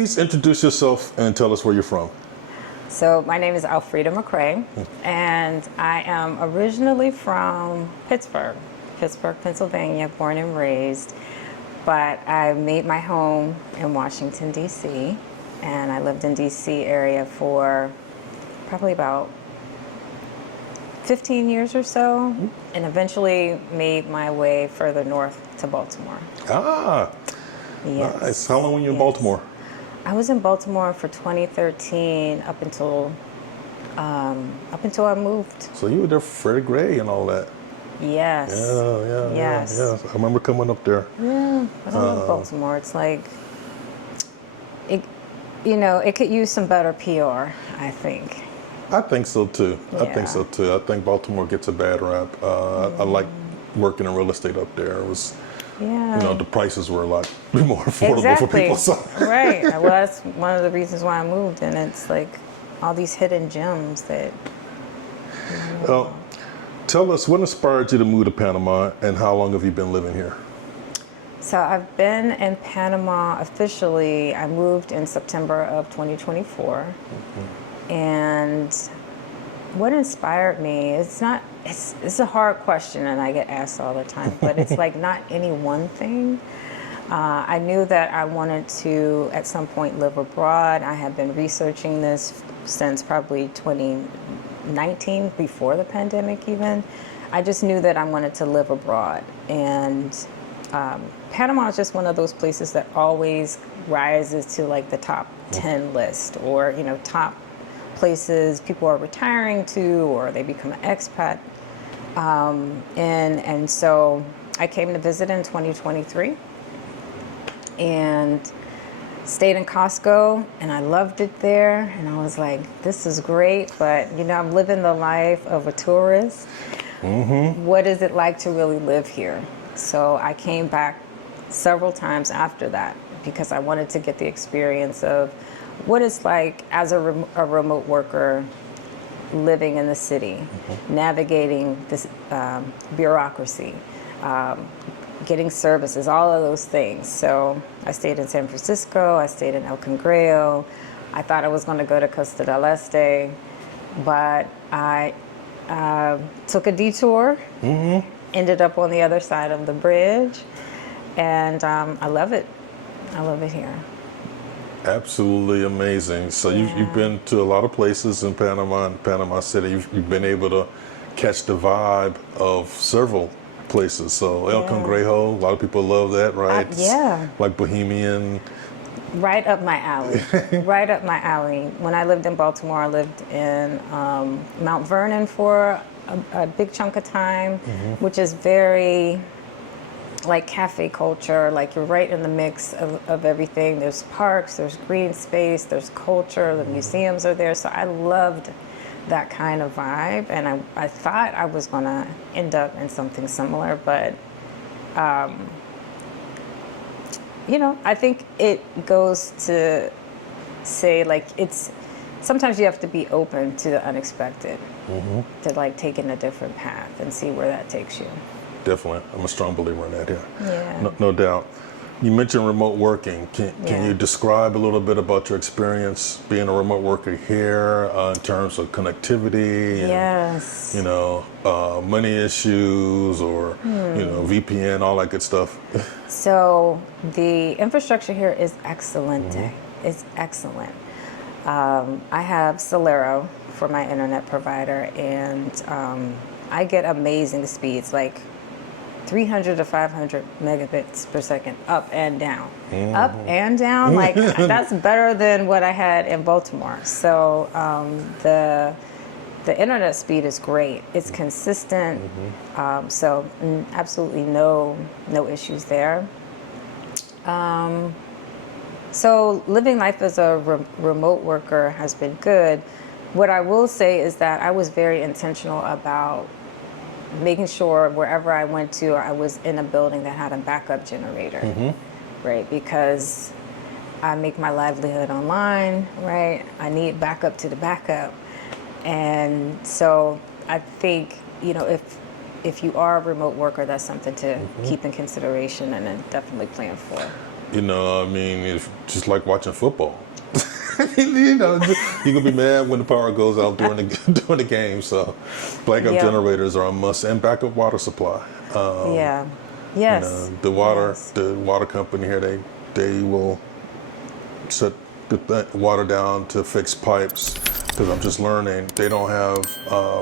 please introduce yourself and tell us where you're from. So my name is Alfreda McCray, and I am originally from Pittsburgh, Pennsylvania, born and raised. But I made my home in Washington, D.C., and I lived in D.C. area for probably about 15 years or so, and eventually made my way further north to Baltimore. Ah, Yes. nice. How long were you in Baltimore? I was in Baltimore for 2013 up until I moved. So you were there for Freddie Gray and all that. Yes. Yes. Yeah. I remember coming up there. Yeah, but I love Baltimore. It's like, it could use some better PR, I think. I think so too. Yeah. I think Baltimore gets a bad rap. I like working in real estate up there. It was, the prices were a lot more affordable for people. So. Right. Well, that's one of the reasons why I moved, and it's like all these hidden gems that. Tell us what inspired you to move to Panama, and how long have you been living here? So I've been in Panama officially. I moved in September of 2024. And what inspired me, it's a hard question, and I get asked all the time, but it's like not any one thing. I knew that I wanted to at some point live abroad. I had been researching this since probably 2019, before the pandemic even. I just knew that I wanted to live abroad. And Panama is just one of those places that always rises to like the top 10 list, or, top places people are retiring to, or they become an expat. And so I came to visit in 2023 and stayed in Costco, and I loved it there. And I was like, this is great, but I'm living the life of a tourist. What is it like to really live here? So I came back several times after that because I wanted to get the experience of what it's like as a remote worker living in the city, navigating this bureaucracy, getting services, all of those things. So I stayed in San Francisco, I stayed in El Congrejo. I thought I was going to go to Costa del Este, but I took a detour, ended up on the other side of the bridge, and I love it. I love it here. Absolutely amazing. So you've been to a lot of places in Panama and Panama City. You've been able to catch the vibe of several places. So El Congrejo, a lot of people love that, right? Like bohemian. Right up my alley. Right up my alley. When I lived in Baltimore, I lived in Mount Vernon for a big chunk of time, which is very like cafe culture. Like you're right in the mix of everything. There's parks, there's green space, there's culture, the museums are there. So I loved that kind of vibe, and I thought I was gonna end up in something similar, but I think it goes to say, like, sometimes you have to be open to the unexpected, to like taking a different path and see where that takes you. Definitely. I'm a strong believer in that, Yeah. No doubt. You mentioned remote working. Can you describe a little bit about your experience being a remote worker here in terms of connectivity and money issues or VPN, all that good stuff? So the infrastructure here is excellent. It's excellent. I have Celero for my internet provider, and I get amazing speeds, like 300 to 500 megabits per second, up and down. Up and down, like that's better than what I had in Baltimore. So the internet speed is great. It's consistent. So absolutely no issues there. So living life as a remote worker has been good. What I will say is that I was very intentional about making sure wherever I went to, I was in a building that had a backup generator, right? Because I make my livelihood online, right? I need backup to the backup. And so I think, if you are a remote worker, that's something to keep in consideration and then definitely plan for. You know, I mean, it's just like watching football. You know, you're gonna be mad when the power goes out during the during the game. So, backup generators are a must, and backup water supply. Yeah. You Yes. know, the water company here, they will shut the water down to fix pipes. Because I'm just learning, they don't have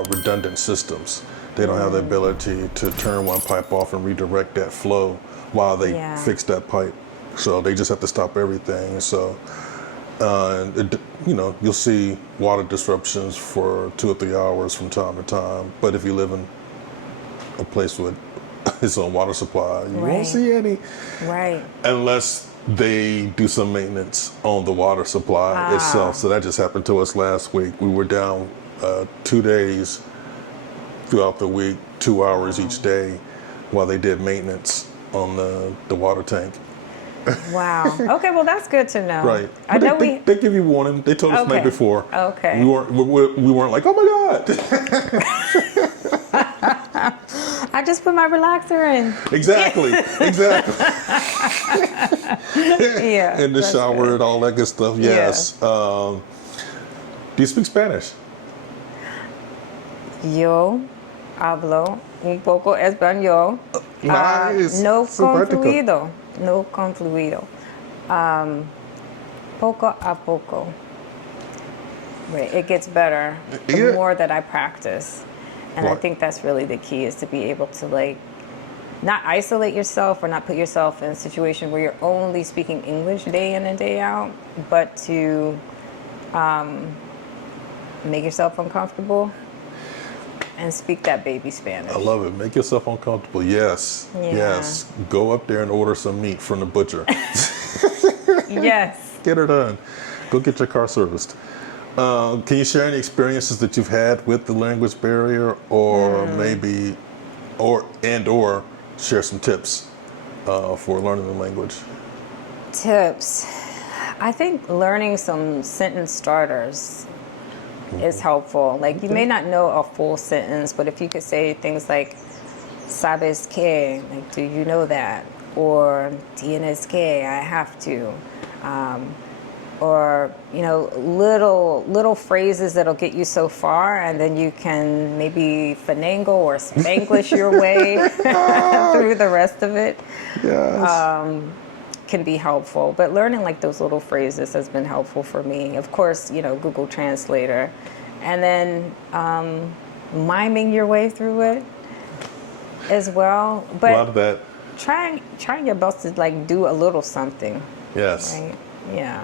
redundant systems. They don't have the ability to turn one pipe off and redirect that flow while they fix that pipe. So they just have to stop everything. So, you know, you'll see water disruptions for 2 or 3 hours from time to time. But if you live in a place with its own water supply, you won't see any. Right. Unless they do some maintenance on the water supply itself. So that just happened to us last week. We were down 2 days throughout the week, 2 hours each day, while they did maintenance on the water tank. Wow. Okay, well that's good to know. Right. I know they give you warning. They told us the night before. Okay. We weren't like, oh my God. I just put my relaxer in. Exactly. Yeah. In the shower and all that good stuff. Yes. Yeah. Do you speak Spanish? Yo hablo un poco español. Nice. No Simpático. confluido. No confluido. Poco a poco. Right. It gets better the more that I practice. And I think that's really the key, is to be able to like not isolate yourself or not put yourself in a situation where you're only speaking English day in and day out, but to make yourself uncomfortable and speak that baby Spanish. I love it. Make yourself uncomfortable. Yes. Yeah. Yes. Go up there and order some meat from the butcher. Yes. Get her done. Go get your car serviced. Can you share any experiences that you've had with the language barrier, or maybe, or share some tips for learning the language? Tips. I think learning some sentence starters is helpful. Like you may not know a full sentence, but if you could say things like "Sabes que," like do you know that, or "Tienes que," I have to. Or you know, little phrases that'll get you so far, and then you can maybe finagle or Spanglish your way through the rest of it. Yes. Can be helpful. But learning like those little phrases has been helpful for me. Of course, you know, Google Translator, and then miming your way through it as well. But A lot of that. trying your best to like do a little something. Yes. Right? Yeah.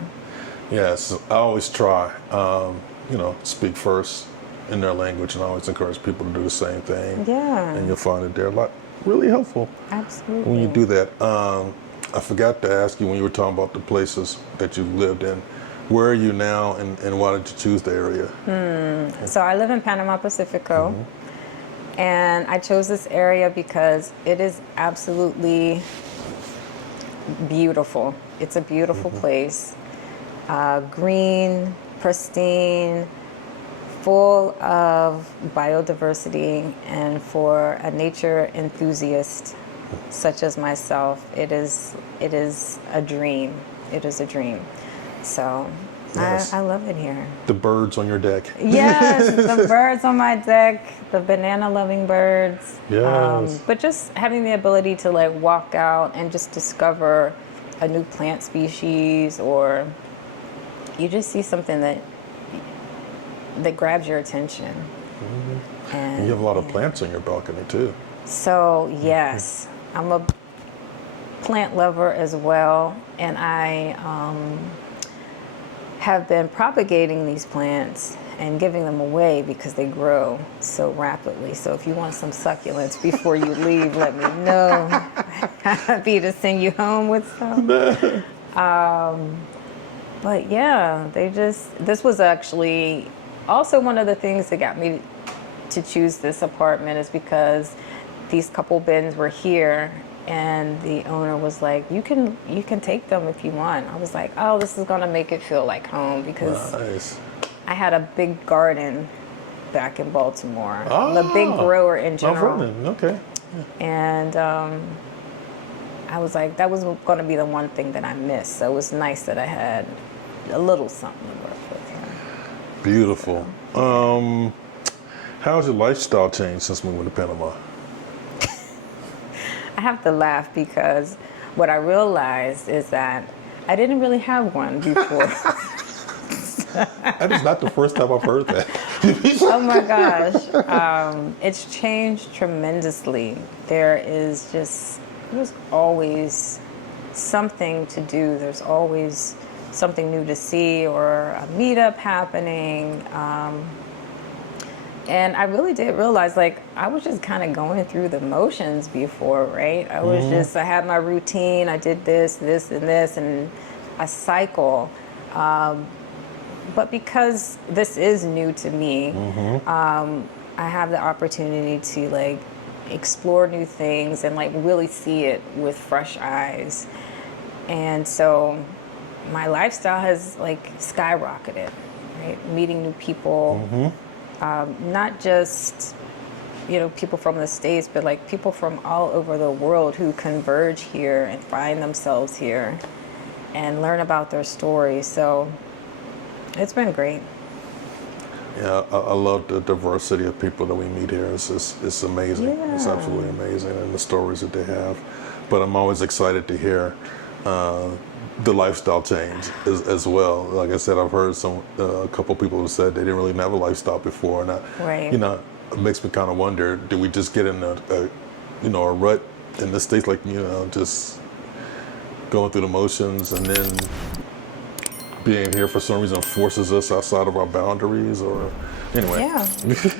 Yes. I always try. You know, speak first in their language, and I always encourage people to do the same thing. Yeah. And you'll find that they're really helpful. Absolutely. When you do that. I forgot to ask you when you were talking about the places that you've lived in. Where are you now, and why did you choose the area? So I live in Panama Pacifico, and I chose this area because it is absolutely beautiful. It's a beautiful place. Green, pristine, full of biodiversity, and for a nature enthusiast such as myself, it is a dream. It is a dream. So yes. I love it here. The birds on your deck. Yes, the birds on my deck, the banana-loving birds. Yes. But just having the ability to like walk out and just discover a new plant species, or you just see something that grabs your attention. Mm-hmm. And you have a lot of plants on your balcony too. So yes, I'm a plant lover as well, and I have been propagating these plants and giving them away because they grow so rapidly. So if you want some succulents before you leave, let me know. Happy to send you home with some. But yeah, this was actually also one of the things that got me to choose this apartment, is because these couple bins were here, and the owner was like, you can take them if you want. I was like, oh, this is gonna make it feel like home, because nice. I had a big garden back in Baltimore. I'm a big grower in general. Okay. And I I was like, that was going to be the one thing that I missed. So it was nice that I had a little something to work with here. Beautiful. So. How's your lifestyle changed since moving to Panama? I have to laugh because what I realized is that I didn't really have one before. That is not the first time I've heard that. Oh my gosh. It's changed tremendously. There's always something to do. There's always something new to see or a meetup happening. And I really did realize, like, I was just kind of going through the motions before, right? I had my routine. I did this, and a cycle. But because this is new to me, I have the opportunity to, like, explore new things and, like, really see it with fresh eyes. And so my lifestyle has, like, skyrocketed, right? Meeting new people. Not just, people from the States, but like people from all over the world who converge here and find themselves here and learn about their stories. So it's been great. Yeah, I love the diversity of people that we meet here. It's amazing. Yeah. It's absolutely amazing, and the stories that they have. But I'm always excited to hear the lifestyle change as well. Like I said, I've heard a couple people who said they didn't really have a lifestyle before, and Right. It makes me kind of wonder: do we just get in a rut in the States, like just going through the motions, and then being here for some reason forces us outside of our boundaries? Or anyway,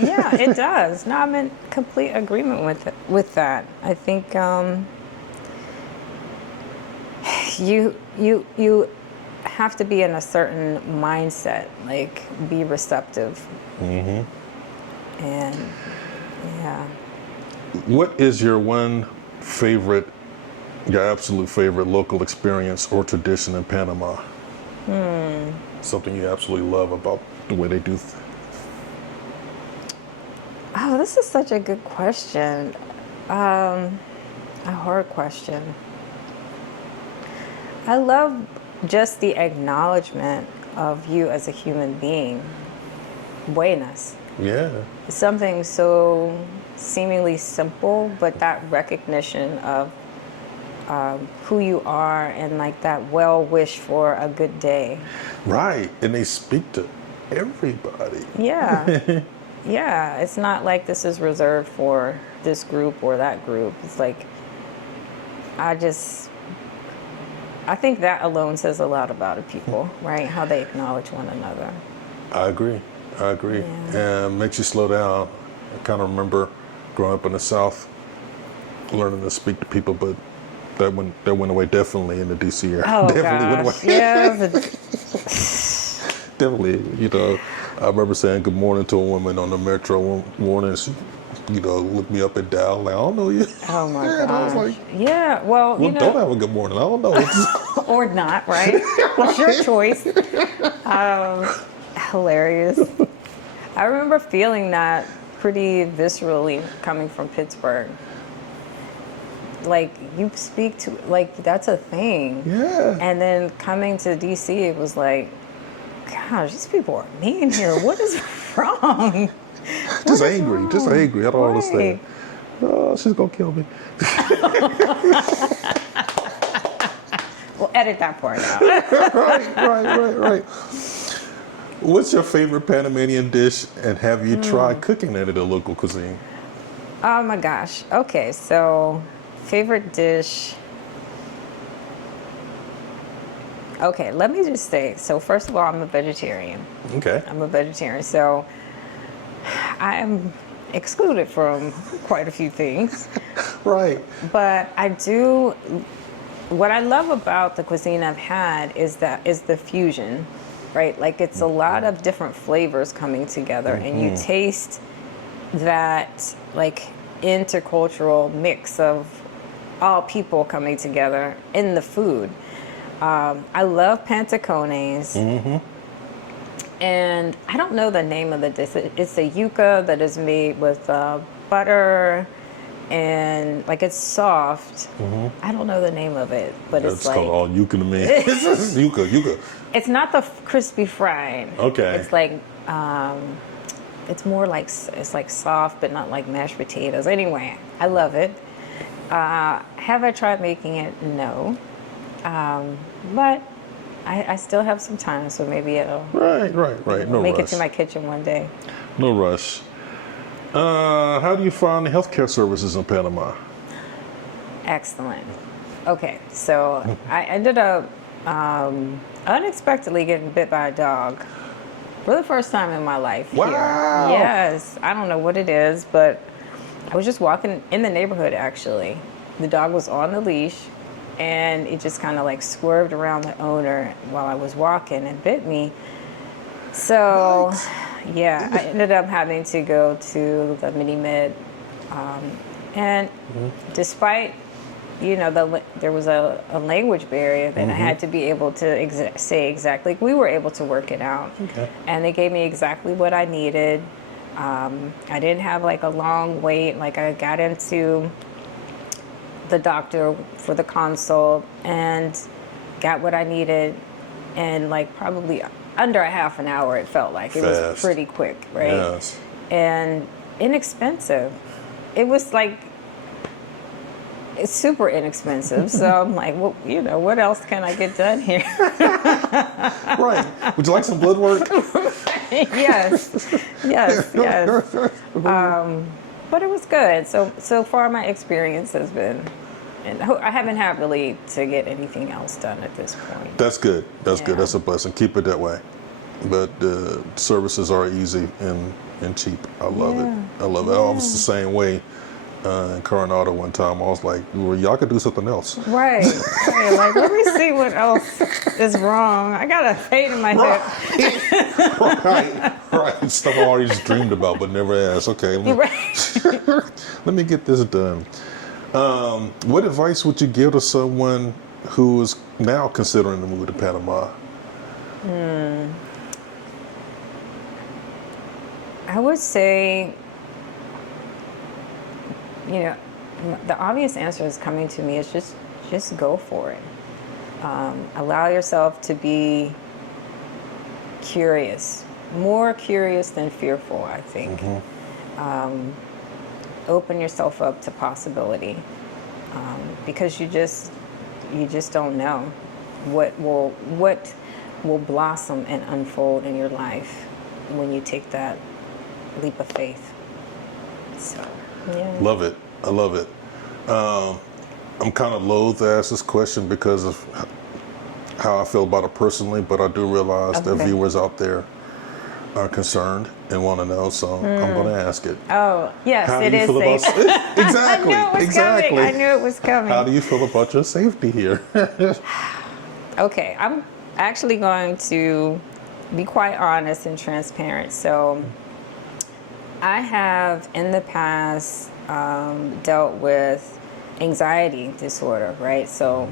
yeah, it does. No, I'm in complete agreement with that. I think. You have to be in a certain mindset, like be receptive. And yeah. What is your absolute favorite local experience or tradition in Panama? Something you absolutely love about the way they do Oh, this is such a good question. A hard question. I love just the acknowledgement of you as a human being. Buenas. Yeah. Something so seemingly simple, but that recognition of who you are and like that well wish for a good day. Right. And they speak to everybody. Yeah. Yeah. It's not like this is reserved for this group or that group. It's like, I think that alone says a lot about people, right? How they acknowledge one another. I agree. Yeah. And makes you slow down. I kind of remember growing up in the South, learning to speak to people, but that went away definitely in the DC area. Oh, Definitely gosh. went away. Yeah. Definitely, I remember saying good morning to a woman on the metro one morning. She, looked me up and down, like, I don't know you. Oh my gosh. I was like, yeah, well, don't have a good morning. I don't know. Or not, right? What's your choice? Hilarious. I remember feeling that pretty viscerally coming from Pittsburgh. Like, you speak to, like, that's a thing. Yeah. And then coming to DC, it was like, gosh, these people are mean here. What is wrong? Just angry. I don't understand. Oh, she's gonna kill me. We'll edit that part out. Right. What's your favorite Panamanian dish, and have you tried cooking it at a local cuisine? Oh my gosh. Okay, so favorite dish. Okay, let me just say, so first of all, I'm a vegetarian. Okay. I'm a vegetarian, so I am excluded from quite a few things. Right. But what I love about the cuisine I've had is the fusion, right? Like, it's a lot of different flavors coming together, and you taste that, like, intercultural mix of all people coming together in the food. I love pantacones. And I don't know the name of the dish. It's a yuca that is made with butter and like it's soft. I don't know the name of it, but It's like called all yuca to me. Yuca. it's not the crispy fried. Okay. It's like it's more like it's like soft, but not like mashed potatoes. Anyway, I love it. Have I tried making it? No, but I still have some time, so maybe it'll Right. No make rush. it to my kitchen one day. No rush. How do you find the healthcare services in Panama? Excellent. Okay, so I ended up unexpectedly getting bit by a dog for the first time in my life. Wow. Here. Yes, I don't know what it is, but I was just walking in the neighborhood actually. The dog was on the leash and it just kind of like swerved around the owner while I was walking and bit me. So, yeah, I ended up having to go to the mini med. And despite, there was a language barrier that I had to be able to say exactly. We were able to work it out. Okay. And they gave me exactly what I needed. I didn't have like a long wait. Like I got into the doctor for the consult and got what I needed in like probably under a half an hour. It felt like it was pretty quick, right? Yes. And inexpensive. It was like it's super inexpensive. So I'm like, well, what else can I get done here? Right. Would you like some blood work? Yes. But it was good. So far, my experience has been, and I haven't had really to get anything else done at this point. That's good. That's good. Yeah. That's a blessing. Keep it that way. But the services are easy and cheap. I love it. I love it. I was the same way in Coronado one time. I was like, well, y'all could do something else. Right. Like, let me see what else is wrong. I got a pain in my hip. Right. Stuff I already just dreamed about but never asked. Okay. Let me get this done. What advice would you give to someone who is now considering the move to Panama? I would say, the obvious answer is coming to me is just go for it. Allow yourself to be curious, more curious than fearful, I think. Open yourself up to possibility, because you just don't know what will blossom and unfold in your life when you take that leap of faith. So, yeah. Love it. I love it. I'm kind of loath to ask this question because of how I feel about it personally, but I do realize that viewers out there are concerned and want to know, so I'm going to ask it. Oh, yes, How do it you is feel safe. about exactly? I knew it was exactly. coming. I knew it was coming. How do you feel about your safety here? Okay, I'm actually going to be quite honest and transparent. So I have in the past dealt with anxiety disorder, right? So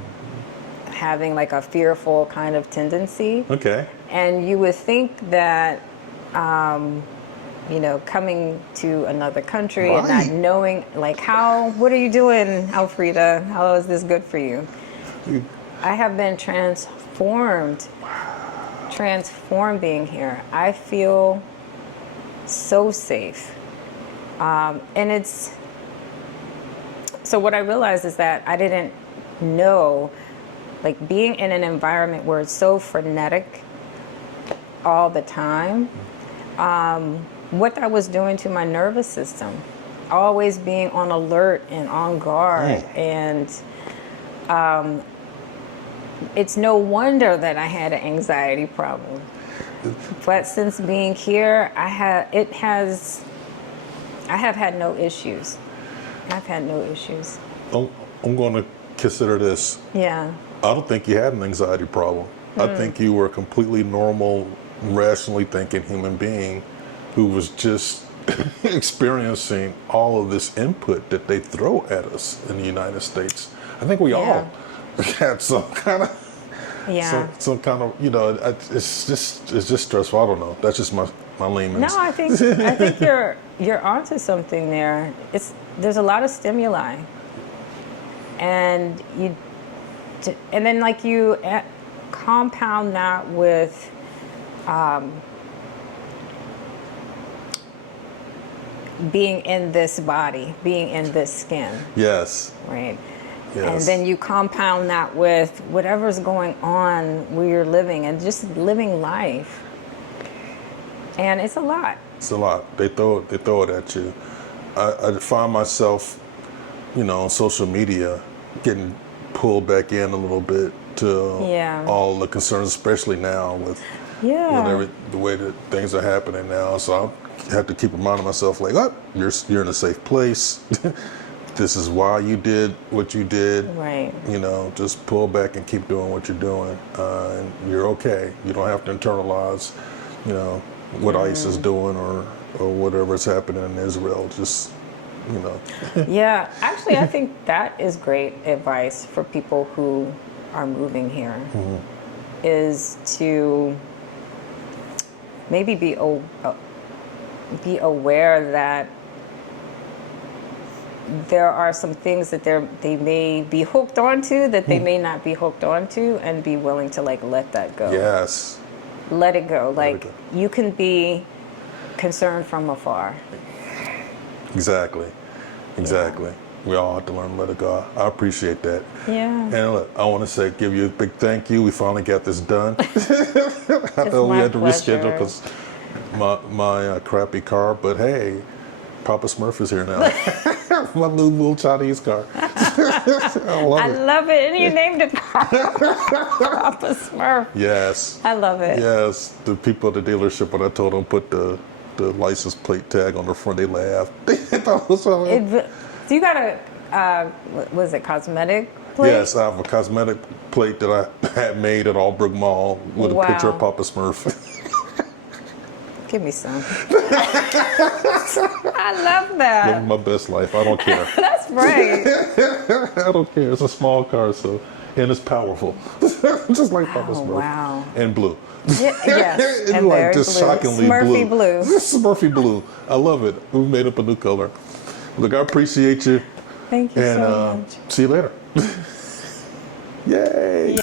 having like a fearful kind of tendency. Okay. And you would think that, coming to another country and not knowing, like, what are you doing, Alfreda? How is this good for you? I have been transformed being here. I feel so safe. And so what I realized is that I didn't know, like being in an environment where it's so frenetic all the time, what that was doing to my nervous system, always being on alert and on guard. And it's no wonder that I had an anxiety problem. But since being here, I have had no issues. I've had no issues. I'm going to consider this. Yeah. I don't think you had an anxiety problem. I think you were a completely normal, rationally thinking human being who was just experiencing all of this input that they throw at us in the United States. I think we all had some kind of, some kind of, it's just stressful. I don't know. That's just my layman's. No, I think you're onto something there. there's a lot of stimuli, and then like you compound that with being in this body, being in this skin. Yes. Right. Yes. And then you compound that with whatever's going on where you're living and just living life. And it's a lot. It's a lot. They throw it at you. I find myself, on social media getting pulled back in a little bit to all the concerns, especially now with the way that things are happening now. So I have to keep reminding myself, like, oh, you're in a safe place. This is why you did what you did. Right. Just pull back and keep doing what you're doing, and you're okay. You don't have to internalize, what ICE is doing or whatever's happening in Israel. Just, Yeah, actually, I think that is great advice for people who are moving here, is to maybe be aware that there are some things that they may be hooked onto that they may not be hooked onto, and be willing to like let that go. Yes. Let it go. Like, you can be concerned from afar. Exactly. Yeah. We all have to learn to let it go. I appreciate that. Yeah. And look, I want to give you a big thank you. We finally got this done. I know we had to reschedule because my crappy car, but hey, Papa Smurf is here now. My new little Chinese car. I love it. And you named it Papa Smurf. Yes. I love it. Yes. The people at the dealership, when I told them put the license plate tag on the front, they laughed. They thought it was so. So you got a, was it cosmetic plate? Yes, I have a cosmetic plate that I had made at Albrook Mall with a picture of Papa Smurf. Give me some. I love that. Living my best life. I don't care. That's right. I don't care. It's a small car, and it's powerful. Just like Papa Smurf. Wow. And blue. Yes. And like just blue. Shockingly Smurfy blue. Smurfy blue. I love it. We made up a new color. Look, I appreciate you. Thank you so much. See you later. Yay.